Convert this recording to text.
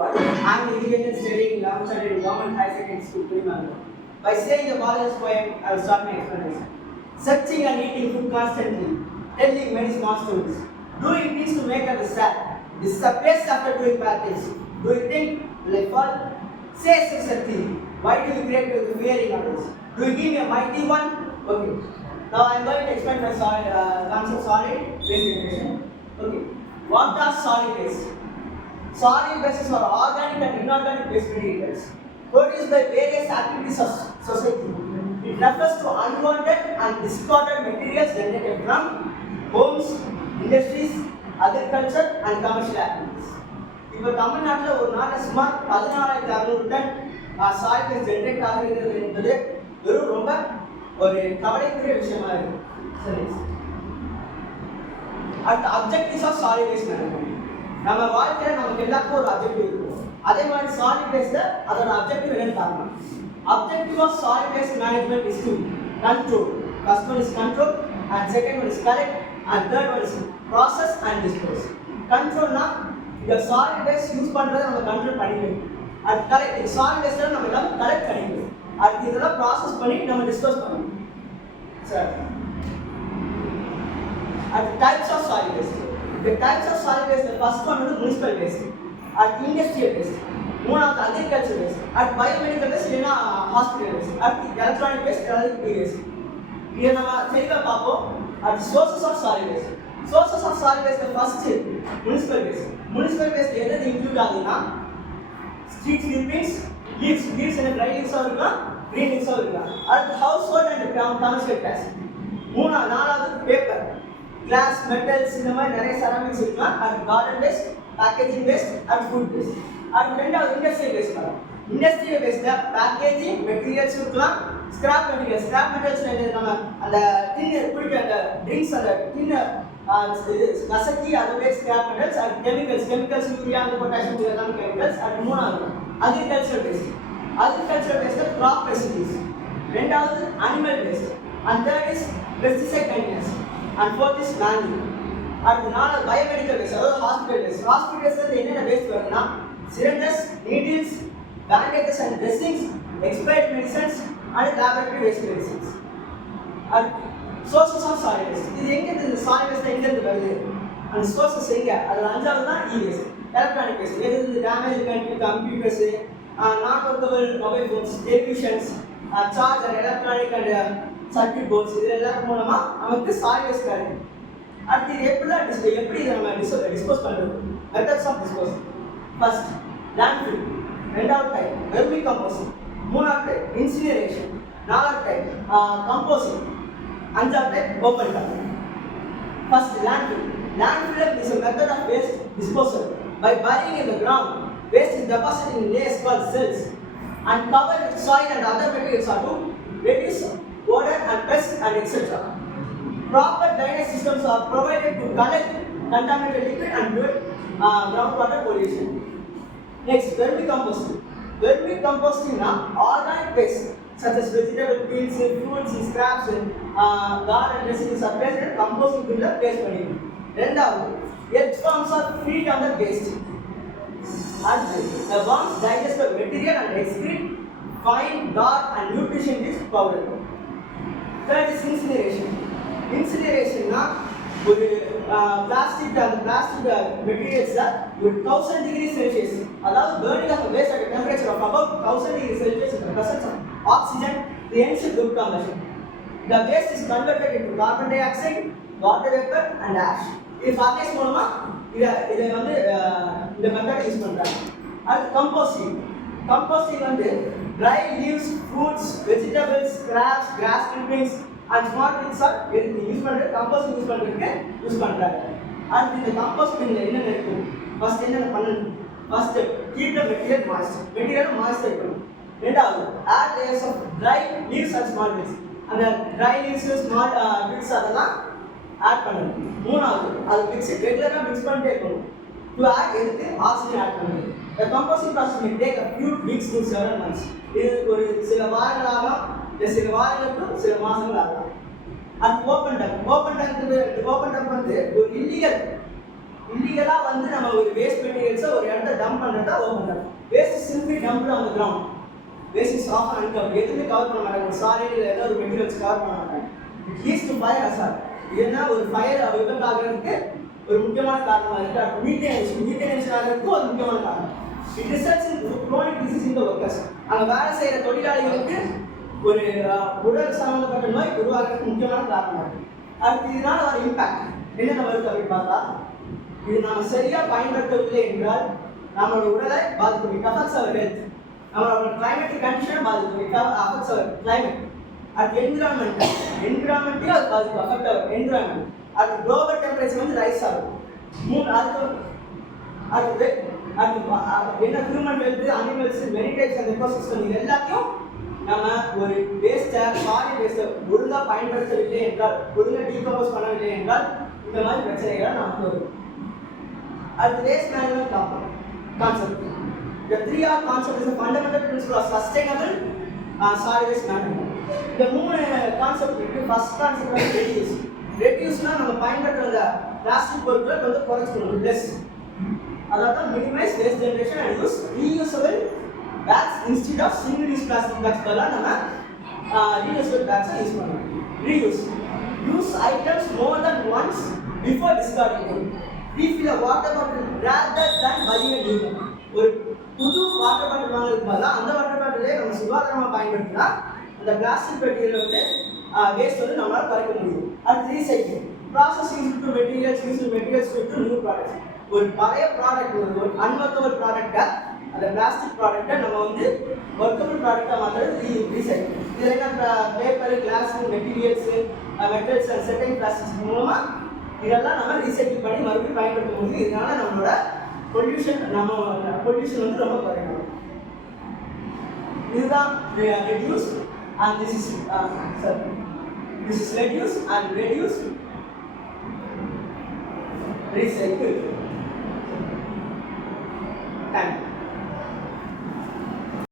I'm an independent studying 11th standard in Government High Secondary School, Pulimangalore. By saying the following poem, I will start my explanation. Searching and eating food constantly, telling many small stories, doing things to make others sad. This is a place after doing bad things. Do you think will I fall? Say such Why do you create with fearing others? Do you give me a mighty one? Okay. Now I am going to explain my concept solid waste generation. Okay. What does solid waste? Solid wastes are organic and inorganic waste materials produced by various activities of society. It refers to unwanted and discarded materials generated from homes, industries, agriculture and commercial activities. இப்போ தமிழ்நாட்டில் ஒரு நாளில் சுமார் 14,600 ton solid waste generate ஆகிறது என்பது வெறும் ரொம்ப ஒரு கவலைக்குரிய விஷயமா இருக்கு. சரி, அடுத்த objectives of solid waste management. நம்ம வாழ்க்கையில் நமக்கு எல்லாருக்கும் ஒரு அப்ஜெக்டிவ் இருக்கும். அதே மாதிரி சாலிட் வேஸ்ட்டில் அதோட அப்ஜெக்டிவ் என்னன்னு பார்க்கணும். Objective of solid waste management is to control. First one is control, and second one is collect, and third one is process and dispose. Control na the solid waste use பண்றத நம்ம control பண்ணிக்கணும். அது correct solid waste நம்ம எல்லாம் collect பண்ணிக்கணும். அது இதெல்லாம் process பண்ணி நம்ம டிஸ்போஸ் பண்ணணும். சரி. And types of solid waste. The types of solid waste, the first one is municipal waste, and industrial waste. மூணாவது அக்ரிகல்ச்சர் வேஸ்ட், அடுத்து பயோமெடிக்கல் வேஸ்ட் இல்லைன்னா ஹாஸ்பிட்டல் வேஸ்ட், அடுத்து எலக்ட்ரானிக் வேஸ்ட், எலக்ட்ரிக் வேஸ்ட். இதை நம்ம தெளிவாக பார்ப்போம். அடுத்து sources of solid waste. Sources of solid waste first municipal waste. Municipal waste எது இன்க்ளூட் ஆகுதுன்னா ஸ்ட்ரீட் ஸ்வீப்பிங்ஸ், லீவ்ஸ் என்ன ட்ரை லீவ்ஸாக இருக்கலாம், க்ரீன் லீவ்ஸாக இருக்கலாம். அடுத்து household and commercial glass. நாலாவது பேப்பர், கிளாஸ், மெட்டல்ஸ் இந்த மாதிரி நிறைய செராமிக்ஸ் இருக்கலாம். அடுத்து கார்டன் வேஸ்ட், பேக்கேஜிங் வேஸ்ட், அடுத்து ஃபுட் வேஸ்ட். அடுத்து ரெண்டாவது இண்டஸ்ட்ரியல் வேஸ்ட் வரும். இண்டஸ்ட்ரியல் வேஸ்ட்ல பேக்கேஜிங் மெட்டீரியல்ஸ் இருக்கலாம், ஸ்கிராப் மெட்டீரியல். ஸ்கிராப் மெட்டீரியல்ஸ் நம்ம அந்த டின்னு குடிக்கிற அந்த ட்ரிங்க்ஸ் அந்த டின்னு கசக்கி அது வேஸ்ட் ஸ்கிராப் மெட்டீரியல்ஸ். அது கெமிக்கல்ஸ் யூரியா அந்த பொட்டாசியம் இதெல்லாம் கெமிக்கல்ஸ். அது மூணாவது அக்ரிகல்ச்சர் வேஸ்ட். அக்ரிகல்ச்சர் வேஸ்ட்ல கிராப் ரெசிடியூஸ். ரெண்டாவது animal waste, and third is pesticide chemicals, and fourth is manure. அடுத்து நாலாவது பயோமெடிக்கல் வேஸ்ட், அதாவது ஹாஸ்பிட்டல் வேஸ்ட். ஹாஸ்பிட்டல் வேஸ்ட்ல என்னென்ன வேஸ்ட் வரும்னா cylinders, needles, bandages and dressings, expired medicines and laboratory waste medicines. And sources of solid waste. இது எங்க இந்த solid waste எங்க இருந்து வருது? அந்த sources எங்க? அதுல அஞ்சாவது தான் e-waste. Electronic waste. இது இந்த damaged computers, non-workable mobile phones, televisions, charge and electronic and circuit boards இதெல்லாம் மூலமா நமக்கு solid waste வருது. அடுத்து எப்படி நம்ம டிஸ்போஸ் பண்றது? Methods of disposal. First, landfill. ரெண்டாவது டைப் வெர்மி கம்போசிங். மூணாவது டைப் இன்சினரேஷன். நாலாவது டைப் கம்போசிங். அஞ்சாவது type open top. First, landfill. Landfill is a method of waste disposal. By burying in the ground, waste is deposited in layers called cells and covered with soil and other materials to reduce odor and pests and etc. Proper drainage systems are provided to collect contaminated liquid and prevent groundwater pollution. Next, vermicomposting. Vermicomposting na organic waste such as vegetable peels, fruits, scraps, garden residues are placed in composting bin la place பண்ணிடும். ரெண்டாவது, earthworms are feed on the waste. And the worms digest the material and excrete fine, dark and nutrition-rich powder. Third is incineration. Incineration na ஒரு plastic materials ஒரு 1000 degree Celsius, அதாவது burning of a waste at a temperature of above 1000 degree Celsius in the presence of oxygen to ensure good combustion. The waste is converted into carbon dioxide, water vapor and ash. இது furnace மூலமா இதை வந்து இந்த method use பண்றாங்க. அது composting வந்து dry leaves, fruits, vegetables, scraps, grass clippings and small bits are use பண்றது composting use பண்றாங்க. அடுத்து இந்த கம்போஸ்ட் பின்ல என்ன இருக்கும்? ஃபர்ஸ்ட் என்ன பண்ணணும்? First keep the material moist இருக்கணும். ரெண்டாவது add layers of dry leaves and small bits. அந்த dry leaves small bits அதெல்லாம் ஆட் பண்ணணும். மூணாவது அது ரெகுலரா மிக்ஸ் பண்ணிட்டே இருக்கணும். டு ஆட் எதுக்கு? ஆக்சிஜன் ஆட் பண்ணணும். The composting process may take a few weeks to several months. இது ஒரு சில வாரங்கள் ஆகலாம், சில வாரங்களுக்கு சில மாசங்கள் ஆகலாம். அது ஓப்பன் டங்க் வந்து ஒரு இல்லீகல் இல்லீகலாக வந்து நம்ம ஒரு வேஸ்ட் மெட்டீரியல்ஸை ஒரு இடத்த டம்ப் பண்ணுறதா ஓப்பன் பண்ணுறோம். Waste is simply dumped on the ground. Waste is of uncover. எதுவுமே கவர் பண்ண மாட்டாங்க. ஒரு சாலிட் இல்லை ஏதோ ஒரு மெட்டீரியல்ஸ் கவர் பண்ண மாட்டாங்க. It leads to fire hazard. இதுனா ஒரு ஃபயர் விபத்து ஆகிறதுக்கு ஒரு முக்கியமான காரணமாக இருக்குது. மீத்தேன் ஆகிறதுக்கு ஒரு முக்கியமான காரணம். It results in crony disease in the workers. அங்கே வேலை செய்கிற தொழிலாளிகளுக்கு ஒரு உடல் சம்பந்தப்பட்ட நோய் உருவாகிறதுக்கு முக்கியமான காரணமாக இருக்குது. அடுத்து இதனால வர இம்பாக்ட் என்னென்ன வருது அப்படின்னு பார்த்தா, இது நாம் சரியாக பயன்படுத்தவில்லை என்றால் நம்மளோட உடலை பாதிக்கும். It affects our health. நம்மளோட கிளைமேட்டிக் கண்டிஷனை பாதிக்கும். It affects our climate. அது என்விரான்மெண்ட்டையும் அது பாதிக்கும். Affect our environment. அது குளோபல் டெம்பரேச்சர் வந்து ரைஸ் ஆகும். அடுத்து என்ன human health, animals, many types and ecosystem இது எல்லாத்தையும் நம்ம ஒரு வேஸ்ட்டை சாலிட் வேஸ்ட்டை ஒழுங்காக பயன்படுத்தவில்லை என்றால், ஒழுங்காக டீகம்போஸ் பண்ணவில்லை என்றால் இந்த மாதிரி பிரச்சனைகள் நமக்கு வரும். அடுத்து waste management concept. The 3R concept is a fundamental principle of sustainable solid waste management. இந்த 3 கான்செப்ட் இருக்கு. ஃபர்ஸ்ட் கான்செப்ட் வந்து ரெடியூஸ். ரெடியூஸ்னா நம்ம பயன்படுத்துற பிளாஸ்டிக் பொருட்களை கொஞ்சம் குறைச்சிக்கணும். லெஸ், அதாவது minimize waste generation and use reusable bags instead of single use plastic bags பதிலாக நம்ம ரீயூசபிள் பேக்ஸை யூஸ் பண்ணணும். Reuse use items more then once before discarding them. Refill a water bottle rather than buying a new one. ஒரு புது water bottle வாங்குறதுக்கு பதிலாக அந்த water பாட்டிலே நம்ம சுகாதாரமாக பயன்படுத்தினா அந்த பிளாஸ்டிக் மெட்டீரியல் வந்து வேஸ்ட் வந்து நம்மளால் குறைக்க முடியும். அடுத்து recycle. Process use to materials to new products. ஒரு பழைய ப்ராடக்ட், ஒரு அன்வொர்க்கபிள் ப்ராடக்டை, அந்த பிளாஸ்டிக் ப்ராடக்டை நம்ம வந்து ஒர்க்கபிள் ப்ராடக்டாக மாற்றுறது ரீசைக்கிள். இதில் என்ன paper, glass, materials, metals and setting plastics மூலமாக இதெல்லாம் நம்ம ரீசைக்கிள் பண்ணி மறுபடியும் பயன்படுத்த முடியும். இதனால நம்மளோட பொல்யூஷன் வந்து ரொம்ப குறையணும். இதுதான் reduce and this is reduce and reduce recycle.